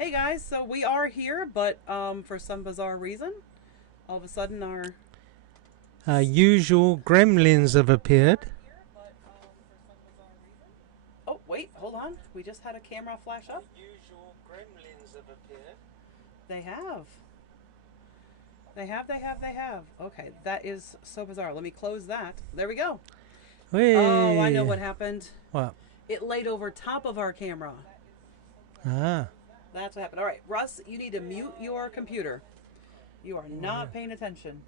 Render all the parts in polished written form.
Hey guys, so we are here, but for some bizarre reason, all of a sudden our Usual gremlins have appeared. oh wait, hold on, we just had a camera flash up. Usual gremlins have appeared. They have, they have. Okay, that is so bizarre. Let me close that. There we go. Oh, I know Whee! what happened. What? It laid over top of our camera. Ah. That's what happened. All right, Russ, you need to mute your computer. You are not paying attention.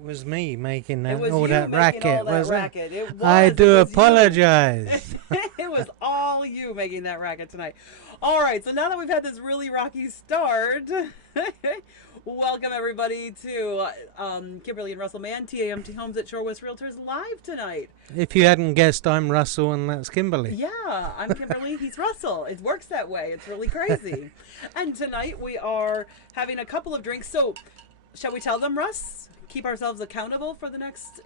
It was me making It that was all you that making all racket, that was it? racket. It was. I It do was you. apologize. It was all you making that racket tonight. All right, so now that we've had this really rocky start, welcome everybody to Kimberly and Russell Mann, TAMT Homes at Shore West Realtors live tonight. If you hadn't guessed, I'm Russell and that's Kimberly. Yeah, I'm Kimberly, he's Russell. It works that way. It's really crazy. And tonight we are having a couple of drinks. So, shall we tell them, Russ? Keep ourselves accountable for the next,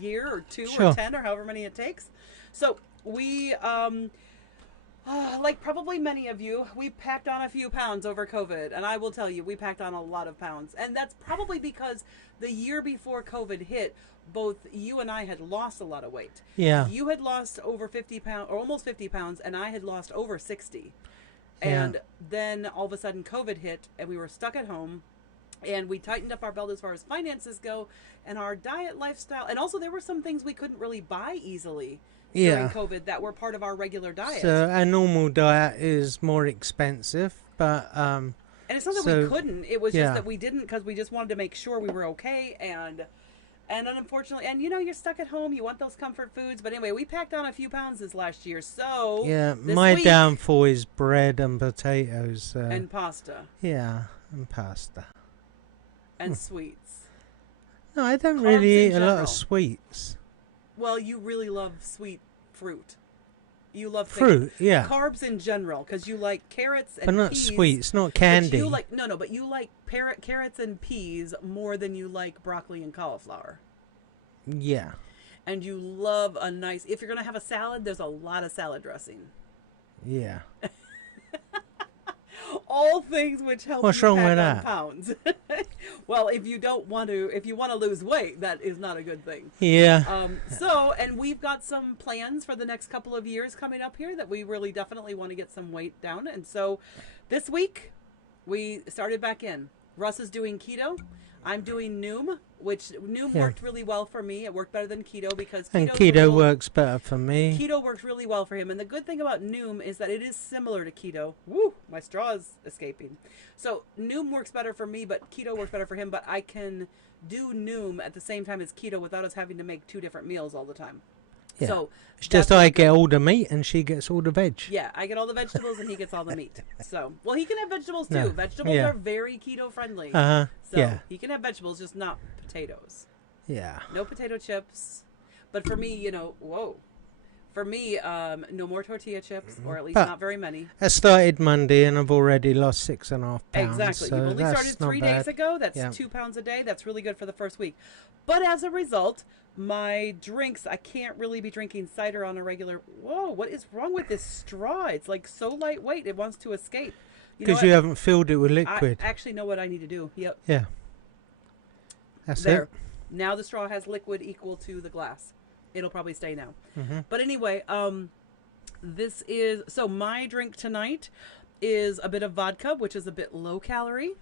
year or two Sure. or 10 or however many it takes. So, we like probably many of you, we packed on a few pounds over COVID. And I will tell you, we packed on a lot of pounds. And that's probably because the year before COVID hit, both you and I had lost a lot of weight. Yeah. You had lost over 50 pounds, or almost 50 pounds, and I had lost over 60. Yeah. And then all of a sudden COVID hit, and we were stuck at home. And we tightened up our belt as far as finances go and our diet lifestyle. And also, there were some things we couldn't really buy easily during Yeah. COVID that were part of our regular diet. So a normal diet is more expensive, but And it's not that so we couldn't. It was yeah. just that we didn't because we just wanted to make sure we were okay. And unfortunately, and you're stuck at home. You want those comfort foods. But anyway, we packed on a few pounds this last year. So Yeah, this my week, downfall is bread and potatoes. and pasta Yeah, and pasta. and sweets. No, I don't Carbs really in eat a lot general. of sweets. Well, you really love sweet fruit. You love Fruit, yeah, carbs in general because you like carrots and but not peas. sweets, not But candy. you like but you like carrots and peas more than you like broccoli and cauliflower. Yeah, And you love a nice. If you're gonna have a salad, there's a lot of salad dressing. yeah. All things which help What's you wrong pack with on that? pounds. Well, if you want to lose weight, that is not a good thing. Yeah, And we've got some plans for the next couple of years coming up here that we really definitely want to get some weight down. And so this week we started back in. Russ is doing keto. I'm doing Noom, which Noom Yeah. worked really well for me. It worked better than keto because and keto's a keto little- works better for me. Keto works really well for him. And the good thing about Noom is that it is similar to keto. Woo, my straw is escaping. So Noom works better for me, but keto works better for him. But I can do Noom at the same time as keto without us having to make two different meals all the time. Yeah. So It's just that's I what- get all the meat and she gets all the veg. yeah, I get all the vegetables and he gets all the meat. So, well, he can have vegetables too. No. Vegetables Yeah. are very keto friendly. Uh huh. So Yeah, he can have vegetables, just not potatoes. yeah. No potato chips. But for me, whoa. For me, no more tortilla chips, or at least But- not very many. I started Monday and I've already lost 6.5 pounds. Exactly. So You've only that's started not 3 bad. days ago. That's Yeah. 2 pounds a day. That's really good for the first week. But as a result, my drinks, I can't really be drinking cider on a regular. Whoa, what is wrong with this straw? It's like so lightweight. It wants to escape. You know Because you what? haven't filled it with liquid. I actually know what I need to do. Yep. Yeah. That's There. it. Now the straw has liquid equal to the glass. It'll probably stay now. Mm-hmm. But anyway, my drink tonight is a bit of vodka, which is a bit low calorie.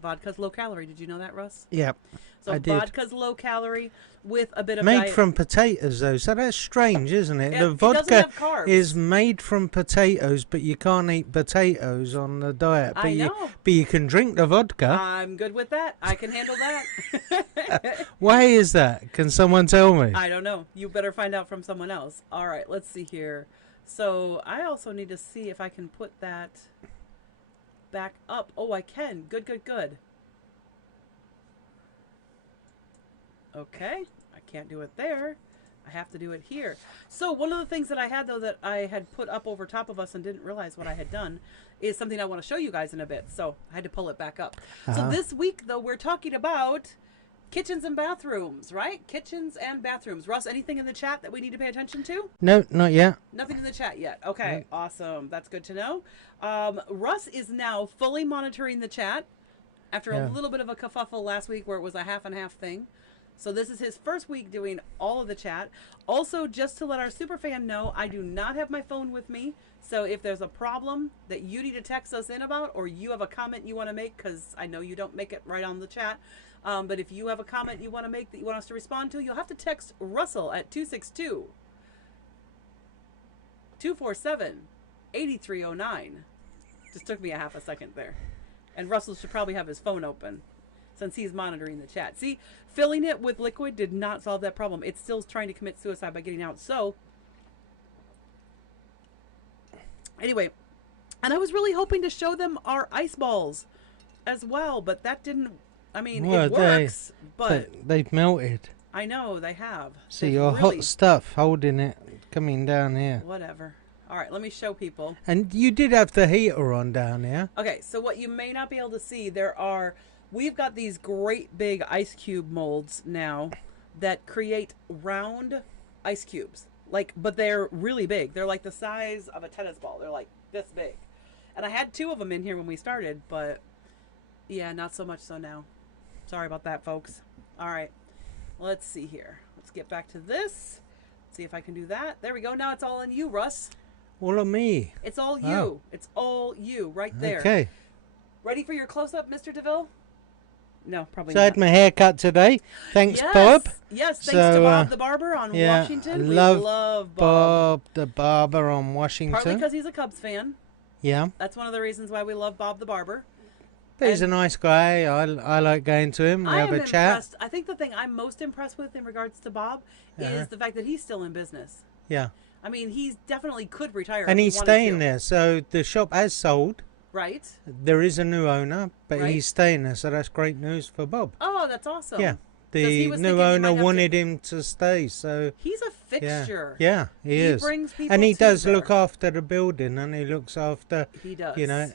Vodka's low calorie. Did you know that, Russ? Yep. So I did. vodka's low calorie with a bit of Made diet. from potatoes, though, so that's strange, isn't it? It The doesn't vodka have carbs. is made from potatoes, but you can't eat potatoes on the diet. But I know. but you can drink the vodka. I'm good with that. I can handle that. Why is that? Can someone tell me? I don't know. You better find out from someone else. All right, let's see here. So I also need to see if I can put that back up. Oh, I can. Good, good, good. Okay, I can't do it there. I have to do it here. So one of the things that I had, though, that I had put up over top of us and didn't realize what I had done is something I want to show you guys in a bit. So I had to pull it back up. So Uh-huh. this week, though, we're talking about Kitchens and bathrooms, right? Kitchens and bathrooms. Russ, anything in the chat that we need to pay attention to? No, not yet. Nothing in the chat yet. Okay, No. awesome. That's good to know. Russ is now fully monitoring the chat after a Yeah. little bit of a kerfuffle last week where it was a half and half thing. So this is his first week doing all of the chat. Also, just to let our superfan know, I do not have my phone with me. So if there's a problem that you need to text us in about, or you have a comment you want to make, because I know you don't make it right on the chat, but if you have a comment you want to make that you want us to respond to, you'll have to text Russell at 262-247-8309. Just took me a half a second there. And Russell should probably have his phone open since he's monitoring the chat. See, filling it with liquid did not solve that problem. It's still trying to commit suicide by getting out. So, anyway, and I was really hoping to show them our ice balls as well, but that didn't, I mean, Well, it works, but They've melted. I know they have. See They've your really- hot stuff holding it, coming down here. Whatever. All right, let me show people. And you did have the heater on down here. Okay, so what you may not be able to see, we've got these great big ice cube molds now that create round ice cubes. But they're really big. They're like the size of a tennis ball. They're like this big. And I had 2 of them in here when we started, but yeah, not so much so now. Sorry about that, folks. All right, let's see here. Let's get back to this. See if I can do that. There we go. Now it's all on you, Russ. All of me. It's all you. Oh. It's all you right there. Okay. Ready for your close-up, Mr. DeVille? No, probably So I not. had my hair cut today. Thanks, Yes. Bob. Yes, thanks So, to Bob the Barber on yeah, Washington. I love We love Bob. Bob the barber on Partly Washington. because he's a Cubs fan. Yeah. That's one of the reasons why we love Bob the Barber. But he's a And- nice guy. I like going to him. We I have am a chat. impressed. I think the thing I'm most impressed with in regards to Bob is the fact that he's still in business. Yeah. I mean, he definitely could retire. And if he's he wanted staying to, there. So the shop has sold. Right? There is a new owner, but Right. he's staying there. So that's great news for Bob. Oh, that's awesome. Yeah. 'Cause he The was new thinking he owner might have wanted him to stay. So He's a yeah. fixture. Yeah, he is. Brings people And he to does there. look after the building, and he looks after, He does. you know,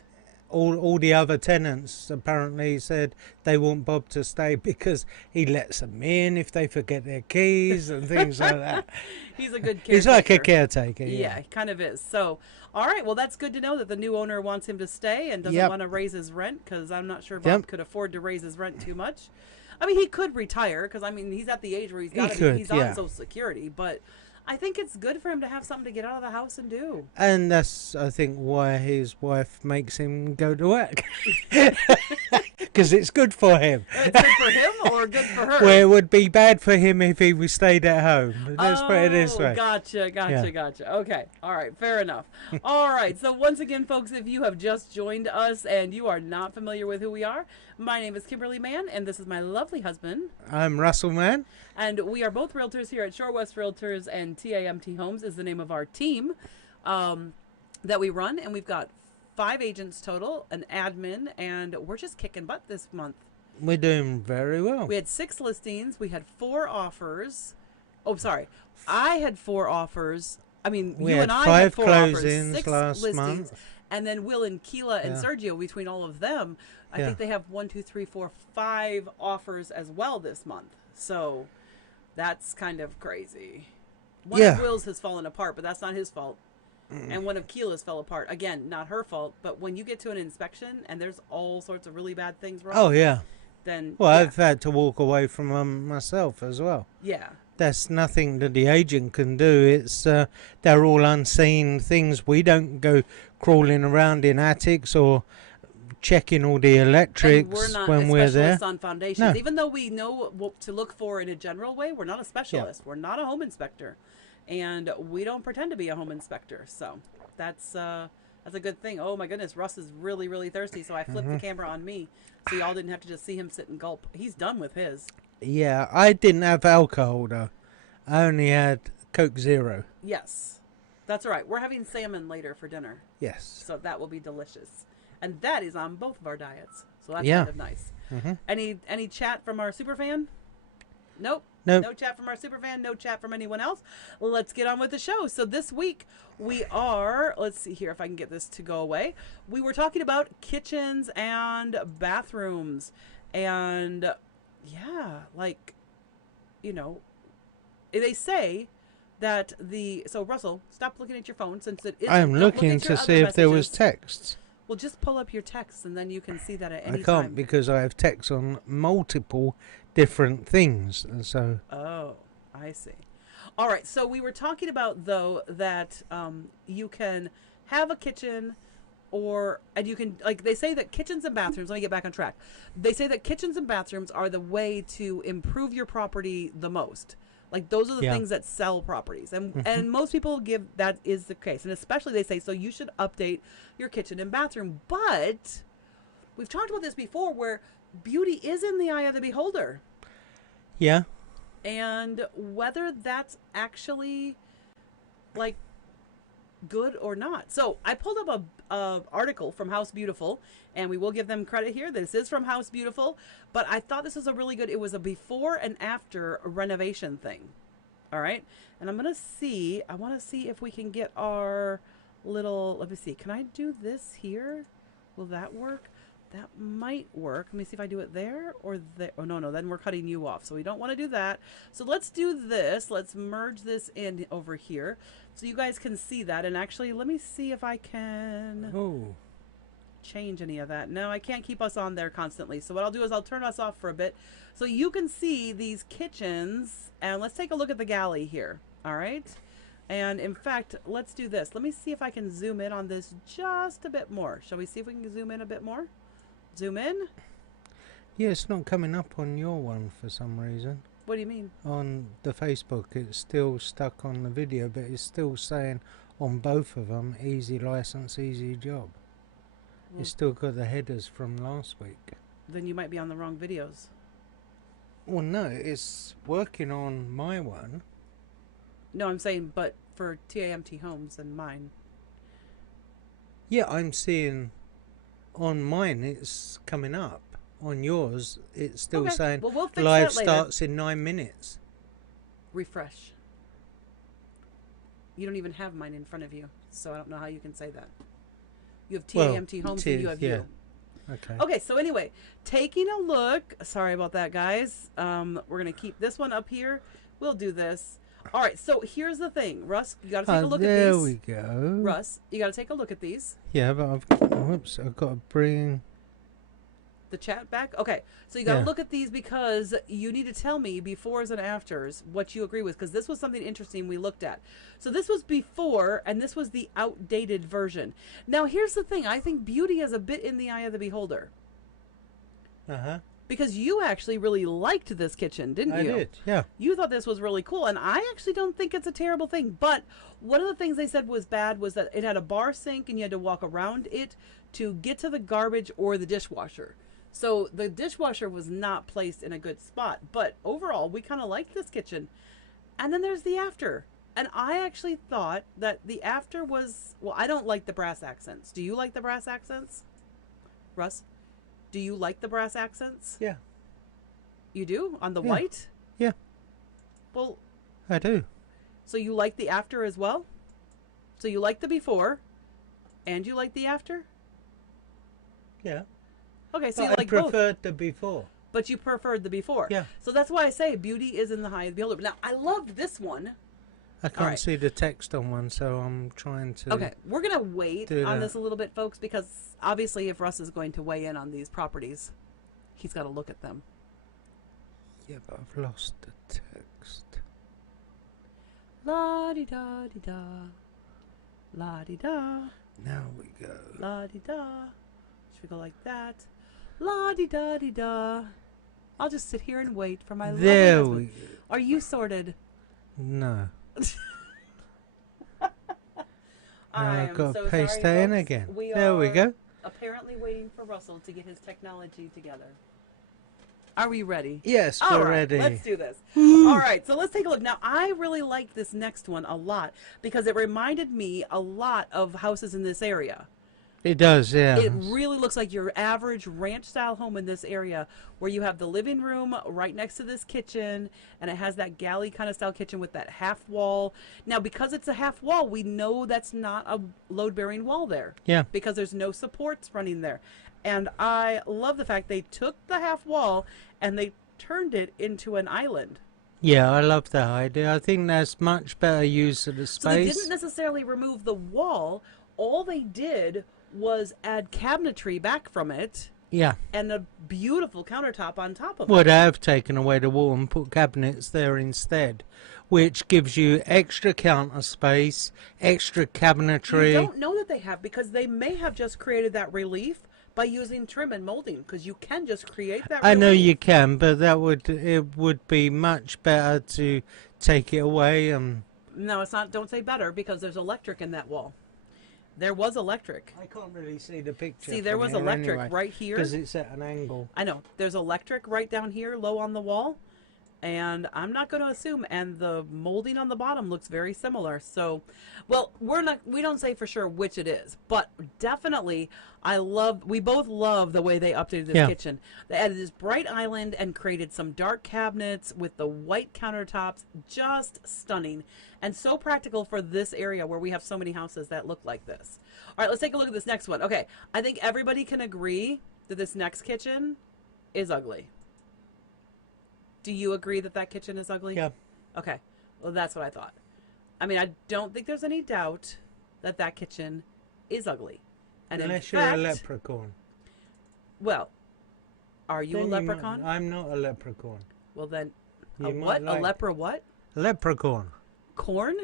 all the other tenants apparently said they want Bob to stay because he lets them in if they forget their keys and things like that. He's a good caretaker. He's like a caretaker. Yeah, he kind of is. So, all right. Well, that's good to know that the new owner wants him to stay and doesn't Yep. want to raise his rent, because I'm not sure Bob Yep. could afford to raise his rent too much. I mean, he could retire, because I mean, he's at the age where He could, he's yeah. on Social Security, but I think it's good for him to have something to get out of the house and do. And that's, I think, why his wife makes him go to work. Because it's good for him. It's good for him or good for her? Where it would be bad for him if he was stayed at home. Let's put it this way. Gotcha. Yeah. Okay. All right. Fair enough. All right. So once again, folks, if you have just joined us and you are not familiar with who we are, my name is Kimberly Mann, and this is my lovely husband. I'm Russell Mann. And we are both realtors here at Shore West Realtors, and TAMT Homes is the name of our team that we run. And we've got 5 agents total, an admin, and we're just kicking butt this month. We're doing very well. We had 6 listings. We had 4 offers. Oh, sorry. I had 4 offers. I mean, We you had and I 5 had 4 offers. closings 6 last listings. month. And then Will and Keela and Yeah. Sergio, between all of them, I Yeah. think they have 1, 2, 3, 4, 5 offers as well this month. So that's kind of crazy. One of Yeah. Will's has fallen apart, but that's not his fault. And one of Keela's fell apart. Again, not her fault. But when you get to an inspection and there's all sorts of really bad things wrong, Oh, yeah. then Well, yeah, I've had to walk away from them myself as well. yeah. That's nothing that the agent can do. It's they're all unseen things. We don't go crawling around in attics or checking all the And electrics we're not when we're there. specialists on foundations. No. Even though we know what to look for in a general way, we're not a specialist. We're not a home inspector. And we don't pretend to be a home inspector. So that's a good thing. Oh my goodness, Russ is really, really thirsty. So I flipped Mm-hmm. the camera on me, so y'all didn't have to just see him sit and gulp. He's done with his. Yeah, I didn't have alcohol though. I only had Coke Zero. Yes, that's all right. We're having salmon later for dinner, Yes. so that will be delicious. And that is on both of our diets, so that's Yeah. kind of nice. Mhm. Any chat from our super fan? Nope. Nope. No chat from our super fan. No chat from anyone else. Let's get on with the show. So this week we are, let's see here if I can get this to go away. We were talking about kitchens and bathrooms. And yeah, like, you know, they say that so Russell, stop looking at your phone since it I am isn't. Don't look looking at your to see other if there was messages. texts. Well, just pull up your texts and then you can see that at I any can't time. because I have texts on multiple different things, and so Oh, I see. All right, so we were talking about though that you can have a kitchen and you can, like, they say that kitchens and bathrooms, let me get back on track. They say that kitchens and bathrooms are the way to improve your property the most. Like, those are the yeah. things that sell properties. And hmm and most people give that is the case. And especially they say so you should update your kitchen and bathroom. But we've talked about this before where beauty is in the eye of the beholder. Yeah. And whether that's actually like good or not. So I pulled up a article from House Beautiful, and we will give them credit here. This is from House Beautiful, but I thought this was a really good. It was a before and after renovation thing. All right, and I'm gonna see. I want to see if we can get our little. Let me see. Can I do this here? Will that work? That might work. Let me see if I do it there or there. Oh, no, then we're cutting you off. So we don't want to do that. So let's do this. Let's merge this in over here so you guys can see that. And actually, let me see if I can Oh. change any of that. No, I can't keep us on there constantly. So what I'll do is I'll turn us off for a bit so you can see these kitchens. And let's take a look at the galley here. All right. And in fact, let's do this. Let me see if I can zoom in on this just a bit more. Shall we see if we can zoom in a bit more? Zoom in. Yeah, it's not coming up on your one for some reason. What do you mean? On the Facebook, it's still stuck on the video, but it's still saying on both of them, easy license, easy job. Well, It's still got the headers from last week. then you might be on the wrong videos. Well, no, it's working on my one. No, I'm saying, but for TAMT Homes and mine. Yeah, I'm seeing on mine it's coming up. On yours, it's still Okay, saying well, we'll fix live that later. starts in 9 minutes. Refresh. You don't even have mine in front of you, so I don't know how you can say that. You have Well, TAMT Homes it and you is, have yeah. you. Okay. Okay, so anyway, taking a look. Sorry about that, guys. We're going to keep this one up here. We'll do this. All right, so here's the thing. Russ, you got to take a look at these. There we go. Russ, you got to take a look at these. Yeah, but I've got to bring. The chat back? Okay, so you got to Yeah. look at these because you need to tell me befores and afters what you agree with, because this was something interesting we looked at. So this was before, and this was the outdated version. Now, here's the thing. I think beauty is a bit in the eye of the beholder. Uh-huh. Because you actually really liked this kitchen, didn't you? I did, yeah. You thought this was really cool, and I actually don't think it's a terrible thing. But one of the things they said was bad was that it had a bar sink, and you had to walk around it to get to the garbage or the dishwasher. So the dishwasher was not placed in a good spot. But overall, we kind of liked this kitchen. And then there's the after. And I actually thought that the after was... Well, I don't like the brass accents. Do you like the brass accents? Russ? Do you like the brass accents? Yeah. You do? On the Yeah. white? Yeah. Well, I do. so you like the after as well? So you like the before, and you like the after? Yeah. Okay, so But you I like both, preferred the before. but you preferred the before. Yeah. So that's why I say beauty is in the eye of the beholder. Now, I loved this one. I can't right. see the text on one, so I'm trying to... Okay, we're going to wait Do on that. this a little bit, folks, because obviously if Russ is going to weigh in on these properties, he's got to look at them. Yeah, but I've lost the text. La-di-da-di-da. La-di-da. Now we go. La-di-da. Should we go like that? La-di-da-di-da. I'll just sit here and wait for my lovely There husband. we go. Are you sorted? No. I I've am got so to paste sorry, that in folks. again. We There we are go. apparently waiting for Russell to get his technology together. Are we ready? Yes, All we're right, ready. let's do this. All right, so let's take a look. Now, I really like this next one a lot because it reminded me a lot of houses in this area. It does, yeah. It really looks like your average ranch-style home in this area where you have the living room right next to this kitchen, and it has that galley kind of style kitchen with that half wall. Now, because it's a half wall, we know that's not a load-bearing wall there. Yeah. Because there's no supports running there. And I love the fact they took the half wall and they turned it into an island. Yeah, I love that idea. I think that's much better use of the So they didn't space. necessarily remove the wall. All they did was add cabinetry back from it Yeah. and a beautiful countertop on top of Would it. have taken away the wall and put cabinets there instead, which gives you extra counter space, extra You cabinetry. don't know that they have, because they may have just created that relief by using trim and molding, because you can just create that I know relief. you can, but it would be much better to take it away. No, it's not. Don't say better, because there's electric in that wall. There was electric. I can't really see the picture. See, there was electric right here. because it's at an angle. I know. There's electric right down here, low on the wall. And I'm not going to assume. And the molding on the bottom looks very similar. So, well, we don't say for sure which it is. But definitely, we both love the way they updated this Yeah. kitchen. They added this bright island and created some dark cabinets with the white countertops. Just stunning. And so practical for this area where we have so many houses that look like this. All right, let's take a look at this next one. Okay, I think everybody can agree that this next kitchen is ugly. Do you agree that that kitchen is ugly? Yeah. Okay. Well, that's what I thought. I mean, I don't think there's any doubt that that kitchen is ugly. And Unless in you're fact, a leprechaun. well, are you Then a might- leprechaun? I'm not a leprechaun. Well, then, You a might what? like- A lepra what? Leprechaun. Corn?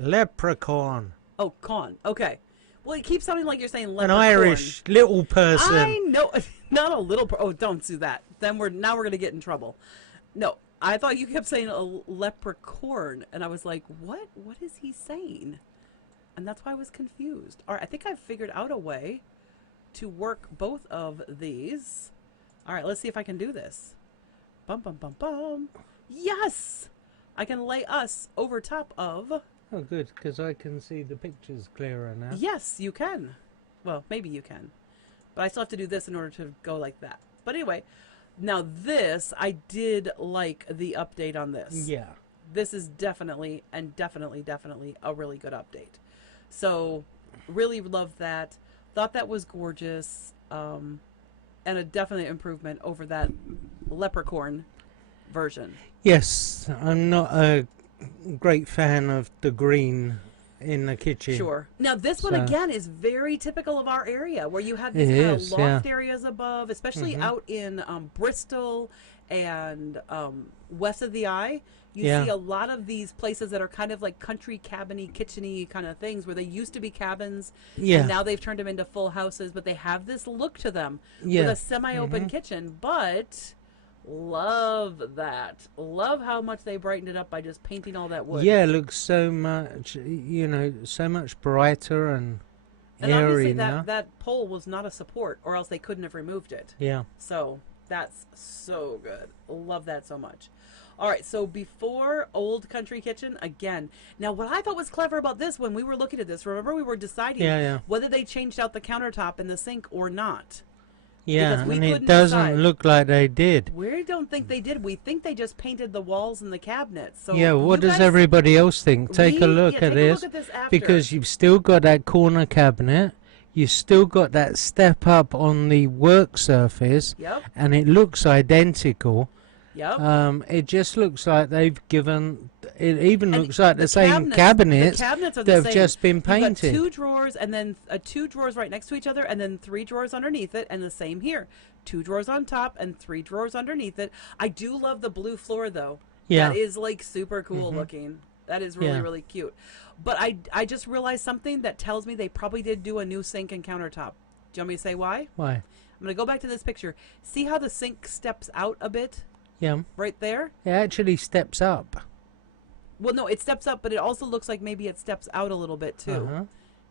Leprechaun. Oh, con. Okay. Well, it keeps sounding like you're saying An leprechaun. Irish little person. I know. Not a little. Oh, don't do that. Then we're going to get in trouble. No, I thought you kept saying a leprechaun, and I was like, what? What is he saying? And that's why I was confused. All right, I think I've figured out a way to work both of these. All right, let's see if I can do this. Bum, bum, bum, bum. Yes! I can lay us over top of... Oh, good, because I can see the pictures clearer now. Yes, you can. Well, maybe you can. But I still have to do this in order to go like that. But anyway, now this, I did like the update on this. Yeah. This is definitely a really good update. So, really loved that. Thought that was gorgeous. And a definite improvement over that leprechaun version. Yes, I'm not a great fan of the green in the kitchen. Sure. Now this one So- again is very typical of our area, where you have these It kind of is, loft yeah. areas above, especially Mhm. out in Bristol and west of the Eye. You Yeah. see a lot of these places that are kind of like country cabiny, kitcheny kind of things, where they used to be cabins, Yeah. and now they've turned them into full houses, but they have this look to them Yeah. with a semi-open Mhm. kitchen. But love that. Love how much they brightened it up by just painting all that wood. Yeah, it looks so much, so much brighter and And airy obviously now. that pole was not a support, or else they couldn't have removed it. Yeah. So that's so good. Love that so much. All right, so before Old Country Kitchen, again. Now, what I thought was clever about this, when we were looking at this, remember we were deciding Yeah. whether they changed out the countertop in the sink or not. Yeah, Because we and it couldn't doesn't decide. look like they did. We don't think they did. We think they just painted the walls and the cabinets. So Yeah, what you does guys- everybody else think? Take a look yeah, at take a this. look at this after. Because you've still got that corner cabinet, you've still got that step up on the work surface, Yep, and it looks identical. yep. It just looks like they've given. It even And looks like the same the cabinets cabinets are that the have same. just been You've got painted. two drawers, and then two drawers right next to each other, and then three drawers underneath it, and the same here. Two drawers on top and three drawers underneath it. I do love the blue floor, though. Yeah. That is, like, super cool Mhm. looking. That is really, Yeah. really cute. But I just realized something that tells me they probably did do a new sink and countertop. Do you want me to say why? Why? I'm going to go back to this picture. See how the sink steps out a bit Yeah. right there? It actually steps up. Well, no, it steps up, but it also looks like maybe it steps out a little bit, too. Uh-huh.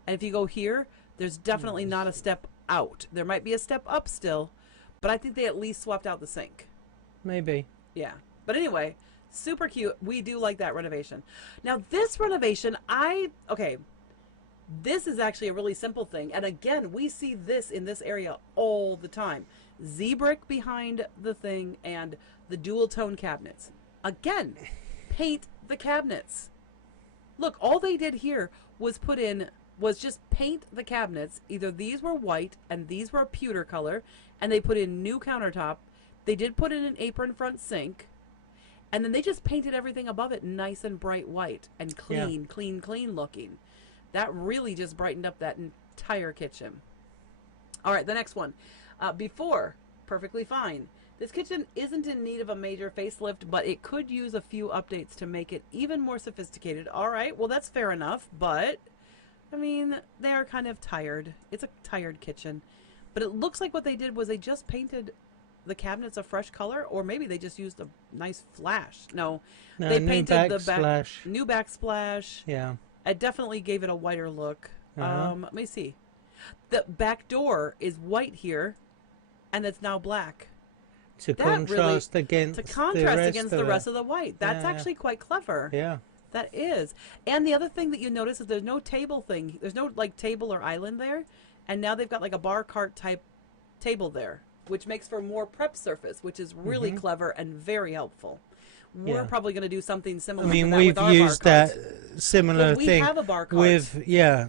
And if you go here, there's definitely not a step out. There might be a step up still, but I think they at least swapped out the sink. Maybe. Yeah. But anyway, super cute. We do like that renovation. Now, this renovation, okay, this is actually a really simple thing. And again, we see this in this area all the time. Z-brick behind the thing and the dual tone cabinets. Again, paint the cabinets. Look, all they did here was just paint the cabinets. Either these were white and these were pewter color, and they put in new countertop, They did put in an apron front sink, and then they just painted everything above it nice and bright white and clean, clean looking. That really just brightened up that entire kitchen. All right, the next one. Before, perfectly fine. This kitchen isn't in need of a major facelift, but it could use a few updates to make it even more sophisticated. All right, well, that's fair enough, but, I mean, they're kind of tired. It's a tired kitchen. But it looks like what they did was they just painted the cabinets a fresh color, or maybe they just used a nice flash. No, they painted the new backsplash. Yeah. It definitely gave it a whiter look. Uh-huh. Let me see. The back door is white here, and it's now black. To contrast against the rest of the white. That's actually quite clever. Yeah. That is. And the other thing that you notice is there's no table thing. There's no like table or island there. And now they've got like a bar cart type table there, which makes for more prep surface, which is really clever and very helpful. We're probably going to do something similar. I mean, to that we've with our used bar that similar we thing. We have a bar cart.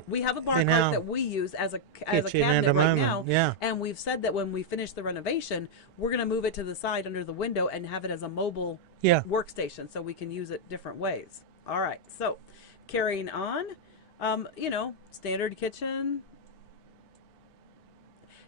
We have a bar cart that we use as a cabinet right now. Yeah. And we've said that when we finish the renovation, we're going to move it to the side under the window and have it as a mobile workstation so we can use it different ways. All right. So, carrying on, standard kitchen.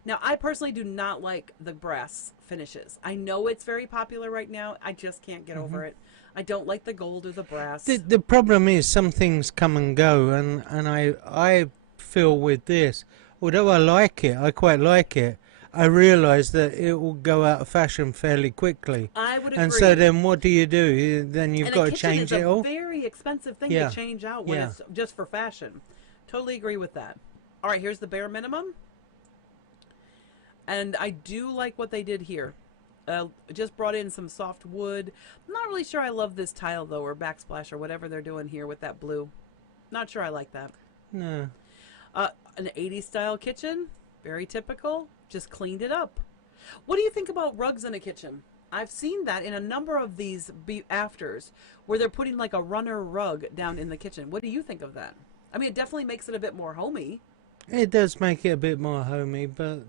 Now, I personally do not like the brass finishes. I know it's very popular right now. I just can't get over it. I don't like the gold or the brass. The problem is some things come and go, and I feel with this, although I like it, I quite like it, I realise that it will go out of fashion fairly quickly. I would agree. And so then what do? Then you've got to change it all? It's a very expensive thing to change out when it's just for fashion. Totally agree with that. All right, here's the bare minimum. And I do like what they did here. Just brought in some soft wood. I'm not really sure I love this tile, though, or backsplash, or whatever they're doing here with that blue. Not sure I like that. No. An 80s style kitchen. Very typical. Just cleaned it up. What do you think about rugs in a kitchen? I've seen that in a number of these afters where they're putting like a runner rug down in the kitchen. What do you think of that? I mean, it definitely makes it a bit more homey. It does make it a bit more homey, but...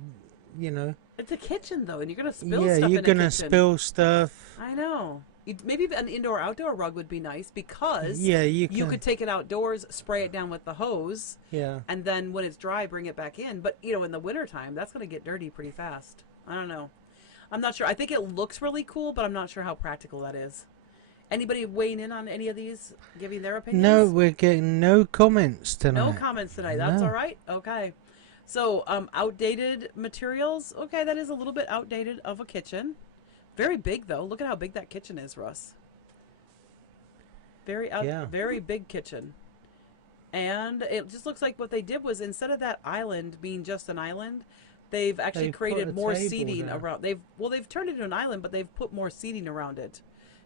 It's a kitchen, though, and you're going to spill stuff in a kitchen. Yeah, you're going to spill stuff. I know. Maybe an indoor-outdoor rug would be nice because you could take it outdoors, spray it down with the hose, and then when it's dry, bring it back in. But, in the wintertime, that's going to get dirty pretty fast. I don't know. I'm not sure. I think it looks really cool, but I'm not sure how practical that is. Anybody weighing in on any of these, giving their opinions? No, we're getting no comments tonight. No comments tonight. That's all right. Okay. So, outdated materials. Okay, that is a little bit outdated of a kitchen. Very big, though. Look at how big that kitchen is, Russ. Very big kitchen. And it just looks like what they did was instead of that island being just an island, they've actually created more seating around. They've turned it into an island, but they've put more seating around it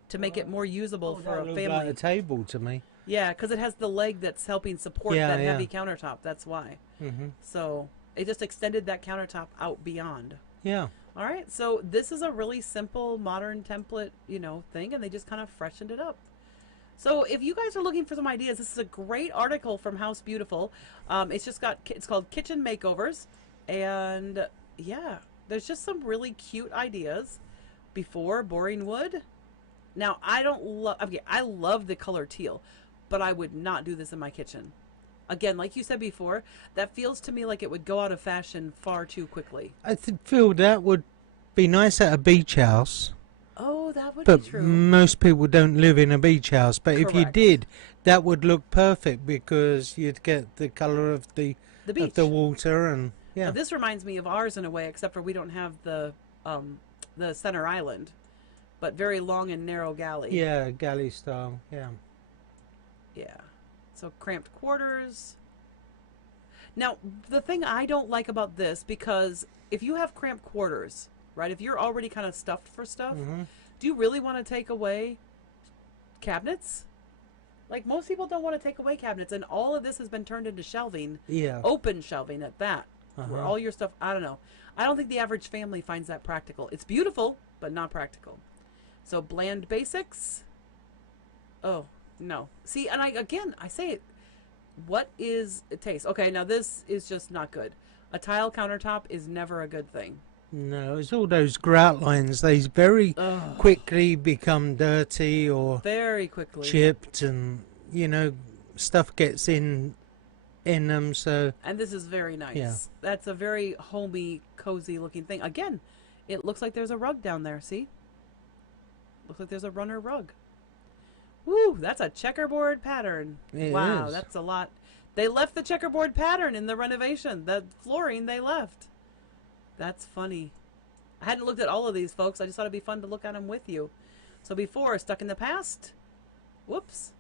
to make it more usable for a family. Like a table to me. Yeah, because it has the leg that's helping support that heavy countertop. That's why. So it just extended that countertop out beyond. Yeah. All right. So this is a really simple modern template, thing, and they just kind of freshened it up. So if you guys are looking for some ideas, this is a great article from House Beautiful. It's called Kitchen Makeovers, and there's just some really cute ideas. Before boring wood. Now I love the color teal, but I would not do this in my kitchen. Again, like you said before, that feels to me like it would go out of fashion far too quickly. I feel that would be nice at a beach house. Oh, that would be true. But most people don't live in a beach house. But Correct. If you did, that would look perfect because you'd get the colour of the beach. Of the water and Now, this reminds me of ours in a way, except for we don't have the center island, but very long and narrow galley. Yeah, galley style. Yeah. Yeah. So cramped quarters. Now, the thing I don't like about this, because if you have cramped quarters, right, if you're already kind of stuffed for stuff, do you really want to take away cabinets? Like, most people don't want to take away cabinets, and all of this has been turned into shelving. Yeah. Open shelving at that. Where all your stuff, I don't know. I don't think the average family finds that practical. It's beautiful, but not practical. So, bland basics. Oh, no. See, and I say it. What is taste? Okay, now this is just not good. A tile countertop is never a good thing. No, it's all those grout lines. They very Ugh, quickly become dirty or very quickly. chipped, and stuff gets in them. So And this is very nice. Yeah. That's a very homey, cozy looking thing. Again, it looks like there's a rug down there. See? Looks like there's a runner rug. Woo, that's a checkerboard pattern. It Wow, is. that's a lot. They left the checkerboard pattern in the renovation. The flooring they left. That's funny. I hadn't looked at all of these, folks. I just thought it'd be fun to look at them with you. So before, stuck in the past. Whoops.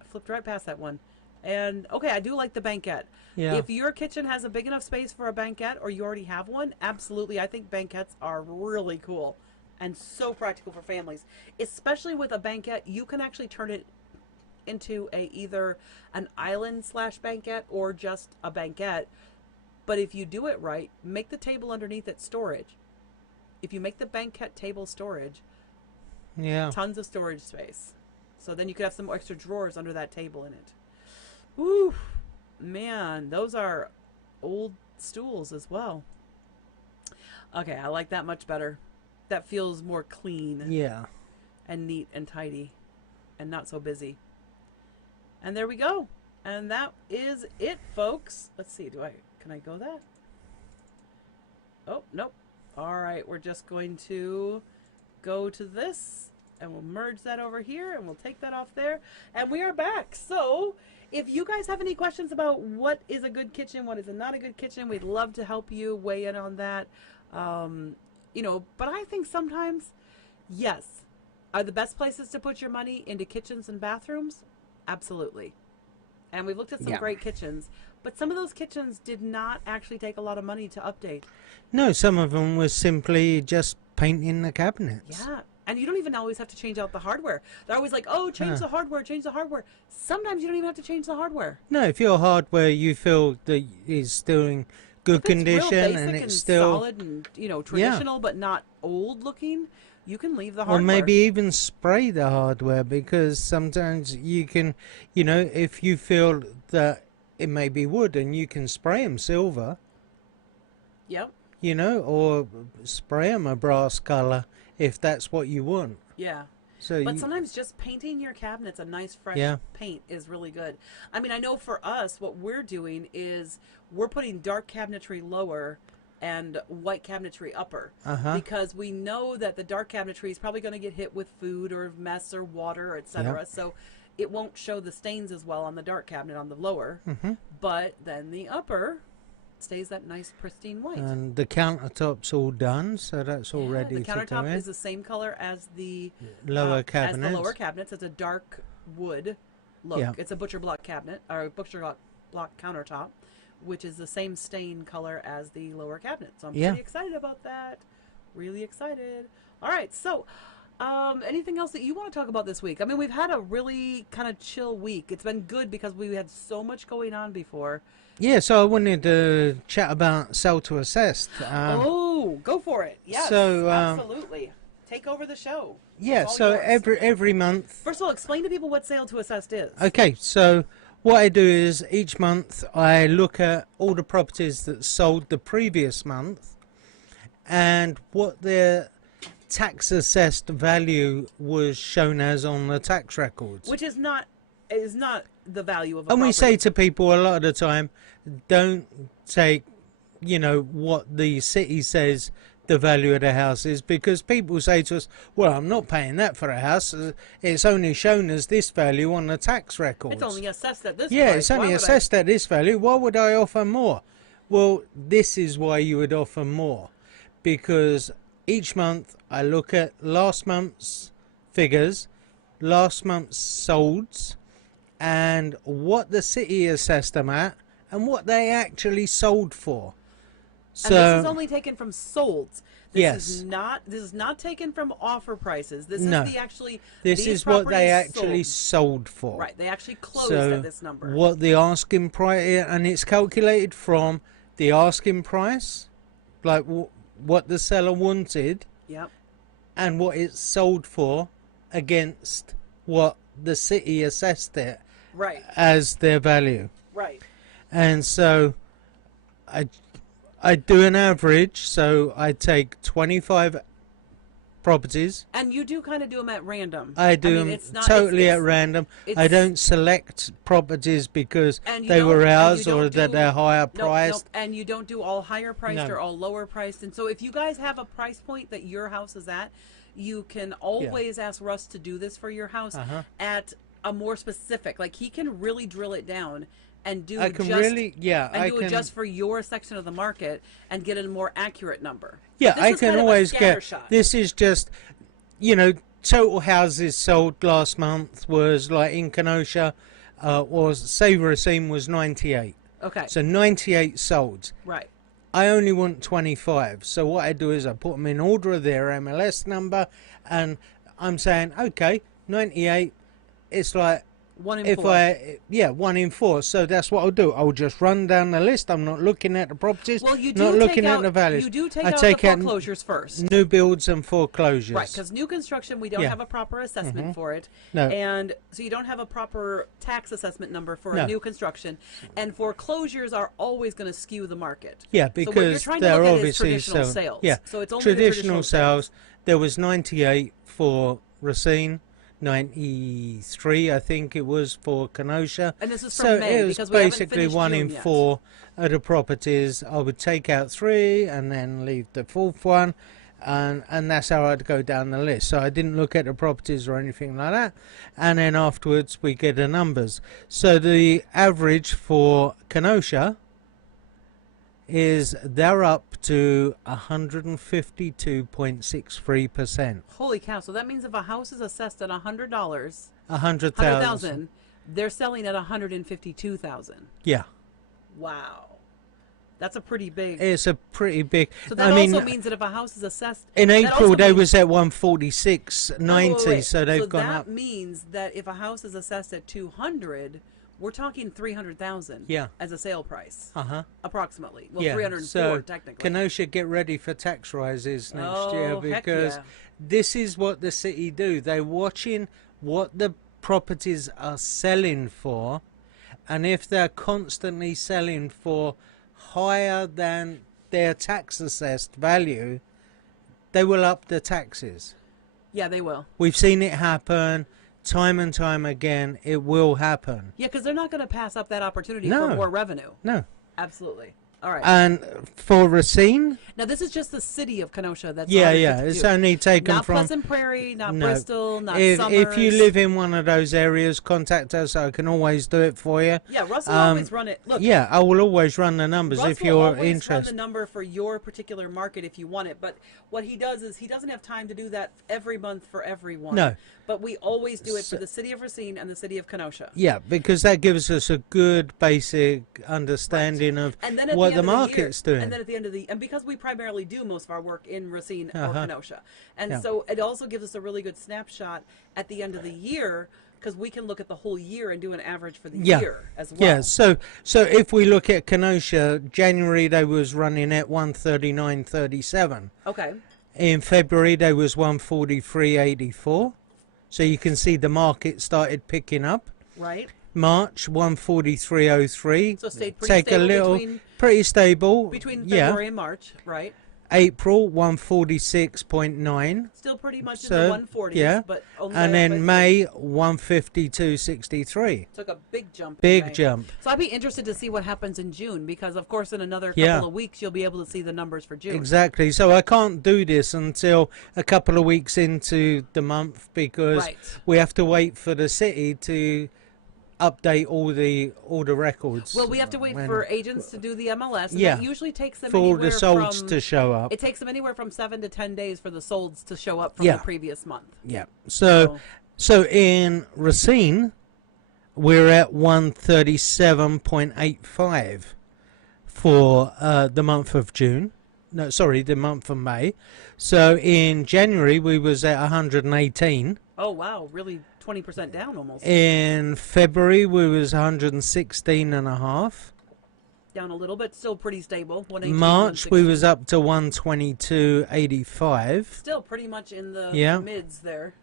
I flipped right past that one. And, okay, I do like the banquette. yeah, If your kitchen has a big enough space for a banquette or you already have one, absolutely. I think banquettes are really cool and so practical for families. Especially with a banquette, you can actually turn it into either an island slash banquette or just a banquette. But if you do it right, make the table underneath it storage. If you make the banquette table storage, yeah. tons of storage space. So then you could have some extra drawers under that table in it. Woo, man, those are old stools as well. Okay, I like that much better. That feels more clean Yeah. and neat and tidy and not so busy. And there we go. And that is it, folks. Let's see, can I go that? Oh, nope. All right, we're just going to go to this and we'll merge that over here and we'll take that off there. And we are back. So if you guys have any questions about what is a good kitchen, what is not a good kitchen, we'd love to help you weigh in on that. But I think sometimes, yes, are the best places to put your money into kitchens and bathrooms? Absolutely. And we've looked at some Yeah. great kitchens, but some of those kitchens did not actually take a lot of money to update. No, some of them was simply just painting the cabinets. Yeah. And you don't even always have to change out the hardware. They're always like, oh, change Huh. the hardware, change the hardware. Sometimes you don't even have to change the hardware. No, if your hardware you feel that is still in good If it's real condition basic and and it's still, solid and, traditional but not old looking, you can leave the or hardware. maybe even spray the hardware, because sometimes you can, if you feel that it may be wood and you can spray them silver, Yep. or spray them a brass color if that's what you want. Yeah. So But sometimes just painting your cabinets a nice fresh Yeah. paint is really good. I mean, I know for us, what we're doing is we're putting dark cabinetry lower and white cabinetry upper, Uh-huh. because we know that the dark cabinetry is probably going to get hit with food or mess or water, etc. Yep. So it won't show the stains as well on the dark cabinet on the lower, Mhm. but then the upper stays that nice pristine white. And the countertop's all done, so that's all Yeah, ready the to go countertop in. is the same color as the Lower as cabinets. the lower cabinets. It's a dark wood look. Yeah. It's a butcher block cabinet or butcher block countertop, which is the same stain color as the lower cabinet. So I'm Yeah. pretty excited about that. Really excited. All right, so anything else that you want to talk about this week? I mean, we've had a really kind of chill week. It's been good because we had so much going on before. Yeah, so I wanted to chat about sell to assessed. Oh, go for it. Yes, so, absolutely. Take over the show. Yeah, It's all so yours. every month. First of all, explain to people what sale to assessed is. Okay, so what I do is each month I look at all the properties that sold the previous month and what their tax assessed value was shown as on the tax records. Which is not the value of a And we property. say to people a lot of the time, don't take, what the city says the value of the house is, because people say to us, well, I'm not paying that for a house. It's only shown as this value on the tax records. It's only assessed at this Yeah, price. it's Why only would I- assessed at this value. Why would I offer more? Well, this is why you would offer more, because each month I look at last month's figures, last month's solds, and what the city assessed them at, and what they actually sold for. So And this is only taken from solds. This Yes. is not taken from offer prices. This No. is this this is what they actually sold. sold for. Right. They actually closed So at this number. what the asking price, and it's calculated from the asking price, like what the seller wanted, Yep. and what it's sold for against what the city assessed it Right. as their value. Right. And so I do an average, so I take 25 properties. And you do kind of do them at random. I do mean, them it's not, totally it's, at random. I it's- don't select properties because and you they were don't- and you ours don't or that do- they're higher Nope, priced. and you don't do all higher priced No. or all lower priced. And so if you guys have a price point that your house is at, you can always ask Russ to do this for your house at a more specific. Like he can really drill it down and do I can just, really, yeah, and I do can. it just for your section of the market and get a more accurate number. Yeah, This I is can kind of a always get. scattershot. This is just, total houses sold last month was like in Kenosha, was say Racine was 98. Okay. So 98 sold. Right. I only want 25. So what I do is I put them in order of their MLS number, and I'm saying, okay, 98. It's like 1 in if 4. 1 in 4. So that's what I'll do. I'll just run down the list. I'm not looking at the properties. Well, you do not take looking out, at the values. You do take I out take the out foreclosures first. new builds and foreclosures. Right, because new construction, we don't Yeah. have a proper assessment for it. No. And so you don't have a proper tax assessment number for No. a new construction. And foreclosures are always going to skew the market. Yeah, So what you're because trying to they're look at is obviously traditional so. sales. Yeah, So it's only traditional the traditional sales. There was 98 for Racine, 93 I think it was for Kenosha. And this is from So May, it was because we haven't basically finished 1 June in yet. 4 of the properties. I would take out 3 and then leave the fourth one. And that's how I'd go down the list. So I didn't look at the properties or anything like that. And then afterwards we get the numbers. So the average for Kenosha is they're up to 152.63%. Holy cow. So that means if a house is assessed at $100, 100,000. 100,000, they're selling at 152,000. Yeah. Wow. That's a pretty big. It's a pretty big. So that I mean, also means that if a house is assessed in that April also they means- was at 146.90, wait. so they've gone that up. means that if a house is assessed at 200, we're talking 300,000 Yeah. as a sale price, Uh-huh. approximately. Well, Yeah. 304 So technically. Kenosha, get ready for tax rises next Oh, year, heck because yeah. this is what the city do. They're watching what the properties are selling for, and if they're constantly selling for higher than their tax assessed value, they will up the taxes. Yeah, they will. We've seen it happen time and time again. It will happen. Yeah, because they're not going to pass up that opportunity No. for more revenue. No. Absolutely. All right. And for Racine, Now, this is just the city of Kenosha. That's yeah, 152. it's only taken not from. Pleasant Prairie, not No. Bristol, not If Summers. you live in one of those areas, contact us. I can always do it for you. Yeah, Russ will Um, always run it. Look, Yeah, I will always run the numbers Russ if will you're always run the interested. number for your particular market if you want it. But what he does is he doesn't have time to do that every month for everyone. No. But we always do it So- for the city of Racine and the city of Kenosha. Yeah, because that gives us a good basic understanding of And then at what the, the end of market's the year, doing. And then at the end of the, and because we primarily do most of our work in Racine or Uh-huh. Kenosha, and Yeah. so it also gives us a really good snapshot at the end of the year because we can look at the whole year and do an average for the Yeah. year as well. Yeah, so if we look at Kenosha, January they was running at 139.37. Okay. In February they was 143.84. So you can see the market started picking up. Right. March 143.03. So stayed pretty Take stable a little, between pretty stable. February and March. Right. April 146.9. Still pretty much So, in the 140s. yeah. But only And by then May 152.63. took a big jump. in Big May. jump. So I'd be interested to see what happens in June because, of course, in another couple Yeah. of weeks you'll be able to see the numbers for June. Exactly. So I can't do this until a couple of weeks into the month because Right. we have to wait for the city to update all the records. Well, we have to wait when- for agents to do the MLS. And Yeah. that usually takes them for all anywhere the solds from, to show up. It takes them anywhere from 7 to 10 days for the solds to show up from Yeah. the previous month. Yeah. So in Racine, we're at 137.85 for the month of June. No, sorry, the month of May. So in January, we was at 118. Oh, wow. Really 20% down almost. In February, we was 116.5. Down a little bit. Still pretty stable. 118, March, we 116. was up to 122.85. Still pretty much in the Yeah. mids there.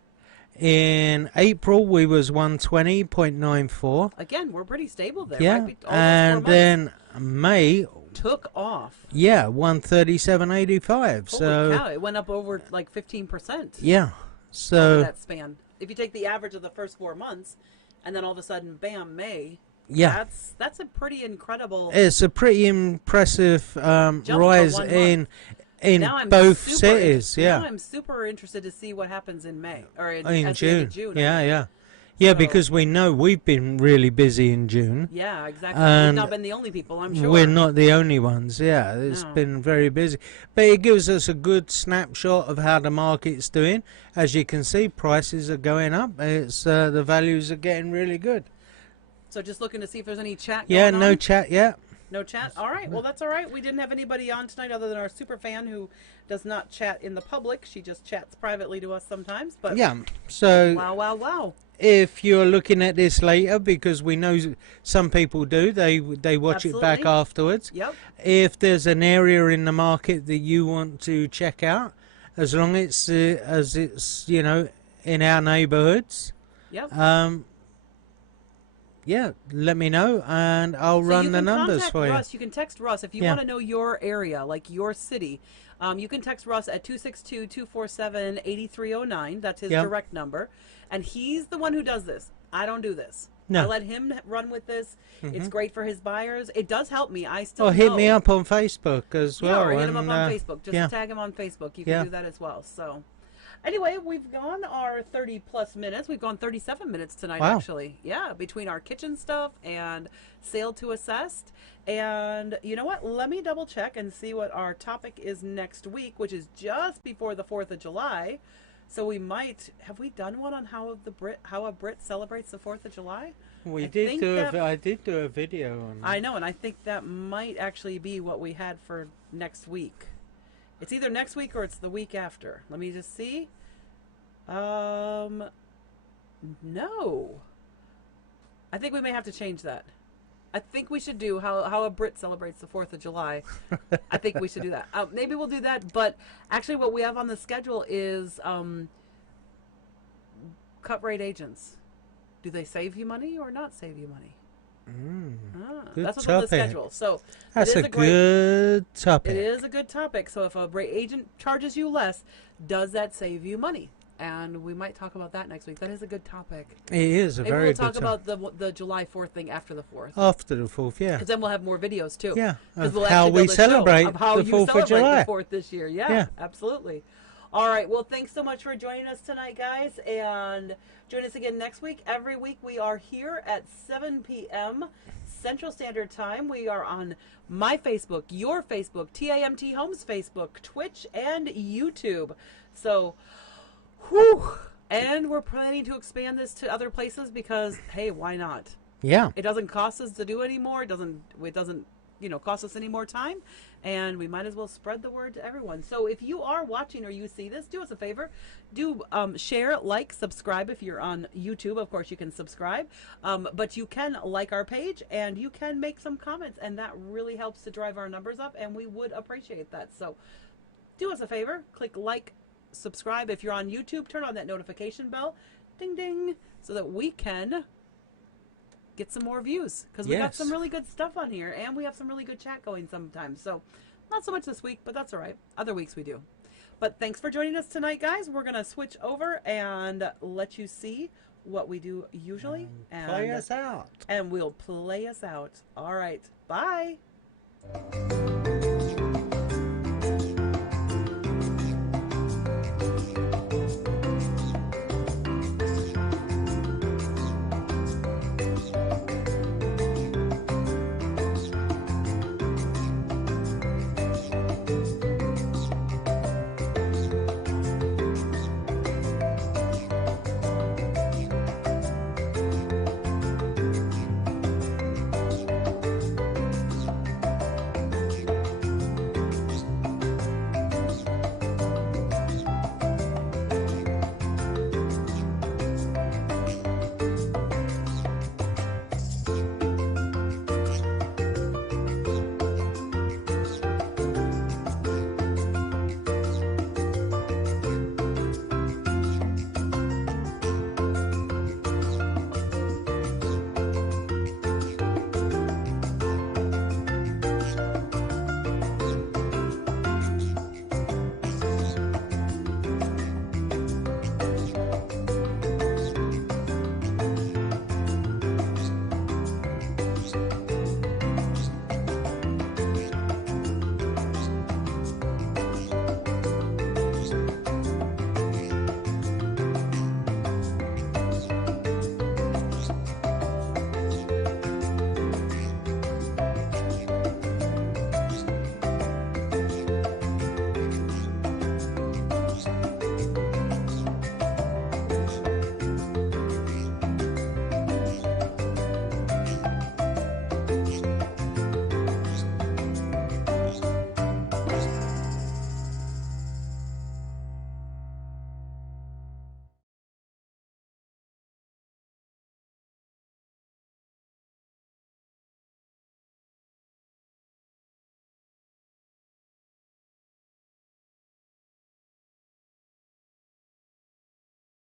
In April, we was 120.94. Again, we're pretty stable there. Yeah, Right? Almost 4 and months. then May took off. Yeah, 137.85. Holy So cow! It went up over like 15%. yeah, Over so that span. If you take the average of the first 4 months, and then all of a sudden, bam, May. yeah, That's a pretty incredible. it's a pretty impressive Jump for rise 1 in Now I'm both super cities. Now Yeah, I'm super interested to see what happens in May or in at the end June. of June. Yeah, yeah, yeah. So- Because we know we've been really busy in June. Yeah, exactly. And We've not been the only people, I'm sure. We're not the only ones. Yeah, it's No. been very busy, but it gives us a good snapshot of how the market's doing. As you can see, prices are going up. It's the values are getting really good. So just looking to see if there's any chat Yeah, going no on. chat yet. No chat? All right. Well, that's all right. We didn't have anybody on tonight other than our super fan who does not chat in the public. She just chats privately to us sometimes. But Yeah. So wow, wow, wow. if you're looking at this later, because we know some people do, they watch it back Absolutely. afterwards. Yep. If there's an area in the market that you want to check out, as long as it's in our neighbourhoods, Yep. yeah, let me know and I'll So you run the can numbers contact for you. Russ. You can text Russ if you Yeah. want to know your area, like your city. You can text Russ at 262-247-8309. That's his Yeah. direct number. And he's the one who does this. I don't do this. No. I let him run with this. It's great for his buyers. It does help me. I still Or hit me know- up on Facebook as well. Yeah, or hit him up and, on Facebook. Just yeah. tag him on Facebook. You can Yeah. do that as well. So, anyway, we've gone our 30-plus minutes. We've gone 37 minutes tonight, Wow. actually. Yeah, between our kitchen stuff and sale to assessed. And you know what? Let me double check and see what our topic is next week, which is just before the 4th of July. So we might have we done one on how a Brit celebrates the 4th of July? We I did think do that- I did do a video on that. I know, and I think that might actually be what we had for next week. It's either next week or it's the week after. Let me just see. No. I think we may have to change that. I think we should do how a Brit celebrates the 4th of July. I think we should do that. Maybe we'll do that, but actually what we have on the schedule is cut rate agents. Do they save you money or not save you money? Good That's what's on the topic. schedule. So That's it is a great, good topic. it is a good topic. So if a rate agent charges you less, does that save you money? And we might talk about that next week. That is a good topic. It is a Maybe very we'll good talk topic. about the July 4th thing after the 4th. After the 4th, yeah. Because then we'll have more videos too. Yeah, 'Cause of we'll how actually we build a show celebrate of how the you 4th of celebrate July. the 4th this year. Yeah, Yeah. absolutely. All right. Well, thanks so much for joining us tonight, guys. And join us again next week. Every week we are here at 7 p.m. Central Standard Time. We are on my Facebook, your Facebook, TAMT Homes Facebook, Twitch, and YouTube. So, whew. And we're planning to expand this to other places because, hey, why not? Yeah. It doesn't cost us to do anymore. It doesn't cost us any more time, and we might as well spread the word to everyone. So if you are watching or you see this, do us a favor. Do share, like, subscribe if you're on YouTube. Of course, you can subscribe, but you can like our page and you can make some comments, and that really helps to drive our numbers up, and we would appreciate that. So do us a favor. Click like, subscribe. If you're on YouTube, turn on that notification bell. Ding, ding, so that we can get some more views, because we got Yes. some really good stuff on here, and we have some really good chat going sometimes. So not so much this week, but that's all right. Other weeks we do. But thanks for joining us tonight, guys. We're gonna switch over and let you see what we do usually, Play us out. and we'll play us out. All right, bye.